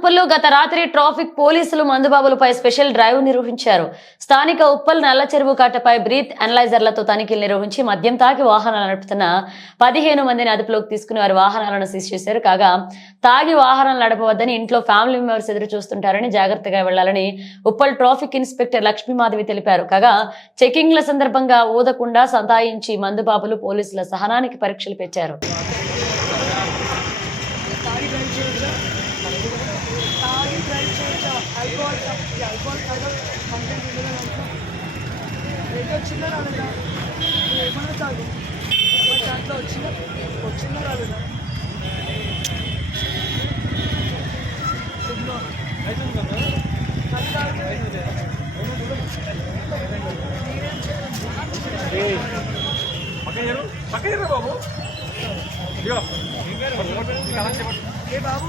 ఉప్పల్లో గత రాత్రి ట్రాఫిక్ పోలీసులు మందుబాబులపై స్పెషల్ డ్రైవ్ నిర్వహించారు. స్థానిక ఉప్పల్ నల్ల చెరువు కట్టపై బ్రీత్ అనలైజర్లతో తనిఖీలు నిర్వహించి మద్యం తాగి వాహనాలు నడుపుతున్న పదిహేను మందిని అదుపులోకి తీసుకుని వారి వాహనాలను సీజ్ చేశారు. కాగా తాగి వాహనాలు నడపవద్దని ఇంట్లో ఫ్యామిలీ మెంబర్స్ ఎదురు చూస్తుంటారని జాగ్రత్తగా వెళ్ళాలని ఉప్పల్ ట్రాఫిక్ ఇన్స్పెక్టర్ లక్ష్మీమాధవి తెలిపారు. కాగా చెకింగ్ల సందర్భంగా ఊదకుండా సంతాయించి మందుబాబులు పోలీసుల సహనానికి పరీక్షలు పెట్టారు తాగి డ్రైవ్ చేయొచ్చా తాగి డ్రైవ్ చేయొచ్చా ఆల్కహాల్ ఈ ఆల్కహాల్ తాగా కంటెంట్ ఉండదు దాంట్లో రేట్ వచ్చిందా రాలేదా నువ్వు ఏమన్నా తాగు బట్ దాంట్లో వచ్చిందా వచ్చిందా రాలేదా సిగ్నల్ అది తాగితే నేనేం చేయాలి పక్కయ్యారు పక్కయ్యారు బాబు ఇదిగో కలర్ చెప్పండి ఏ బాబు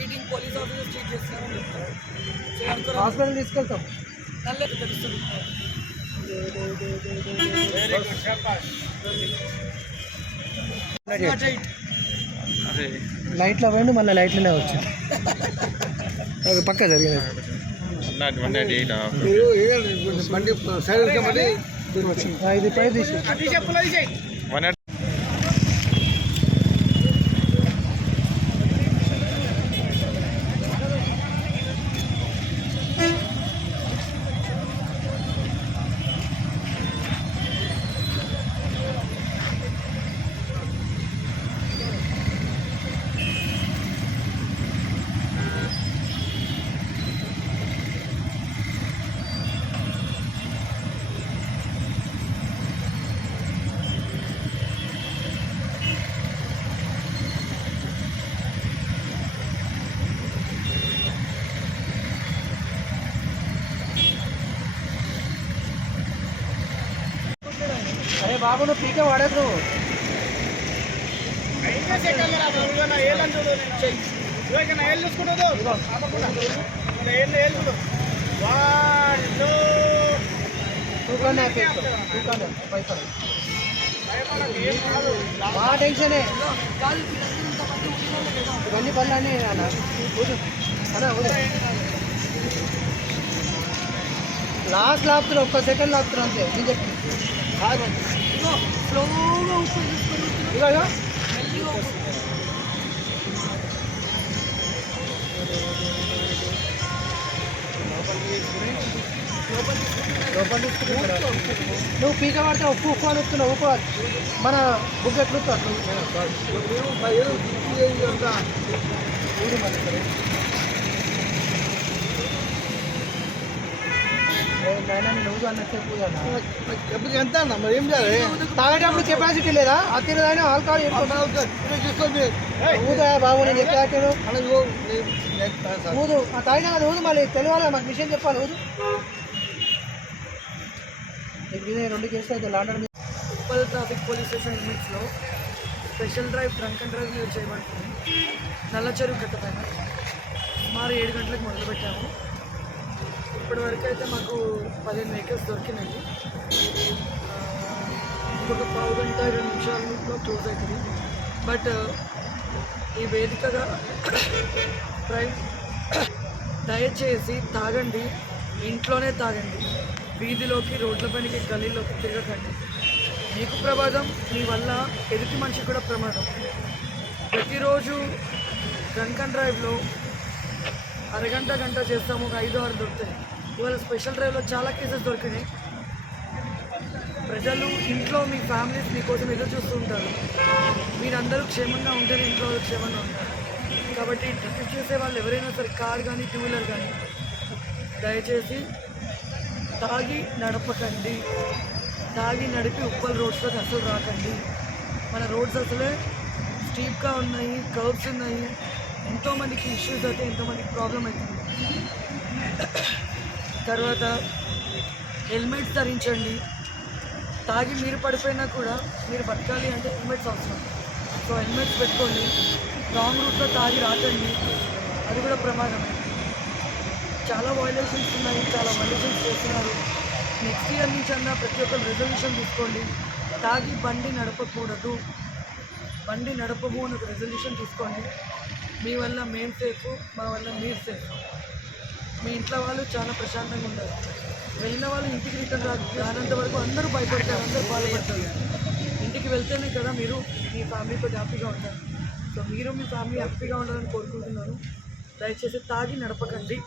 చీటింగ్ పోలీస్ ఆఫీసర్ చీట్ చెప్తారు హాస్పిటల్ తీసుకెళ్తాం. నల్లే తెలుస్తుంది. లైట్లో పోయిండు మళ్ళీ లైట్లోనే వచ్చి అది పక్క జరిగింది. ఇది పై తీసి బాబు నువ్వు పీకే వాడకు బాగా టెన్షనే. ఇవన్నీ పనులు అన్నీ అన్న ఊదు. అన్న లాస్ట్ లాపుతున్నా ఒక్క సెకండ్ లాపుతున్నా అంతే. నేను చెప్పి స్లోగా ఉప్పు మెల్లిగా నువ్వు పీక పడితే ఉప్పు ఉప్పు అని వస్తున్నావు ఉప్పు మన బుక్ ఎట్లు నువ్వు ఎంత అన్న మరి ఏం చేయాలి తాగేటప్పుడు కెపాసిటీ లేదా అతిరైనా ఆల్కహాల్ ఊదా బాబు నేను చెప్పాను ఊదు ఆ తాగినా అది ఊదు మళ్ళీ తెలియాలి మాకు విషయం చెప్పాలి ఊదు రెండు కేసులు అయితే లాండర్ ఉప్పల్ ట్రాఫిక్ పోలీస్ స్టేషన్ లిమిట్స్లో special drive drunk and drive చేయబడుతుంది నల్ల చెరువు కట్ట పైన సుమారు ఏడు గంటలకు మొదలుపెట్టాము ఇప్పటి వరకు అయితే మాకు పదిహేను వెహికల్స్ దొరికినాయి. ఒక ఇంకొక పావు గంట ఇరవై నిమిషాలలో క్లోజ్ అవుతుంది. బట్ ఈ వేదికగా దయచేసి తాగండి. ఇంట్లోనే తాగండి. వీధిలోకి రోడ్లపైనకి గలీలోకి తిరగకండి. మీకు ప్రమాదం మీ వల్ల ఎదుటి మనిషికి కూడా ప్రమాదం. ప్రతిరోజు డ్రంక్ డ్రైవ్లో అరగంట గంట చేస్తాము ఒక ఐదు ఆరు దొరుకుతాయి. ఇవాళ స్పెషల్ డ్రైవ్లో చాలా కేసెస్ దొరికినాయి. ప్రజలు ఇంట్లో మీ ఫ్యామిలీస్ మీకోసం ఎదురు చూస్తూ ఉంటారు. మీరందరూ క్షేమంగా ఉంటేనే ఇంట్లో వాళ్ళు క్షేమంగా ఉంటారు. కాబట్టి ట్రిప్ చేసే వాళ్ళు ఎవరైనా సరే కార్ కానీ టూ వీలర్ కానీ దయచేసి తాగి నడపకండి. తాగి నడిపి ఉప్పల్ రోడ్స్లోకి అసలు రాకండి. మన రోడ్స్ అసలే స్టీప్గా ఉన్నాయి కర్వ్స్ ఉన్నాయి. ఎంతోమందికి ఇష్యూస్ అయితే ఎంతోమందికి ప్రాబ్లం అవుతుంది. తర్వాత హెల్మెట్స్ ధరించండి. తాగి మీరు పడిపోయినా కూడా మీరు బతకాలి అంటే హెల్మెట్స్ అవసరం. సో హెల్మెట్స్ పెట్టుకోండి. రాంగ్ రూట్లో తాగి రాకండి. అది కూడా ప్రమాదమే. చాలా వైలేషన్స్ ఉన్నాయి. చాలా వైలేషన్స్ చేస్తున్నారు. నెక్స్ట్ ఇయర్ నుంచి అన్న ప్రతి ఒక్కరు రెజల్యూషన్ తీసుకోండి. తాగి బండి నడపకూడదు. బండి నడపము అని ఒక రెజల్యూషన్ తీసుకోండి. మీ వల్ల మేము సేఫ్ మా వల్ల మీరు సేఫ్ మీ ఇంట్లో వాళ్ళు చాలా ప్రశాంతంగా ఉండరు. వెళ్ళిన వాళ్ళు ఇంటికి రిటర్న్ రానంత వరకు అందరూ భయపడతారు అందరూ బాధపడతారు. ఇంటికి వెళ్తేనే కదా మీరు మీ ఫ్యామిలీతో హ్యాపీగా ఉంటారు. సో మీరు మీ ఫ్యామిలీ హ్యాపీగా ఉండాలని కోరుకుంటున్నాను. దయచేసి తాగి నడపకండి.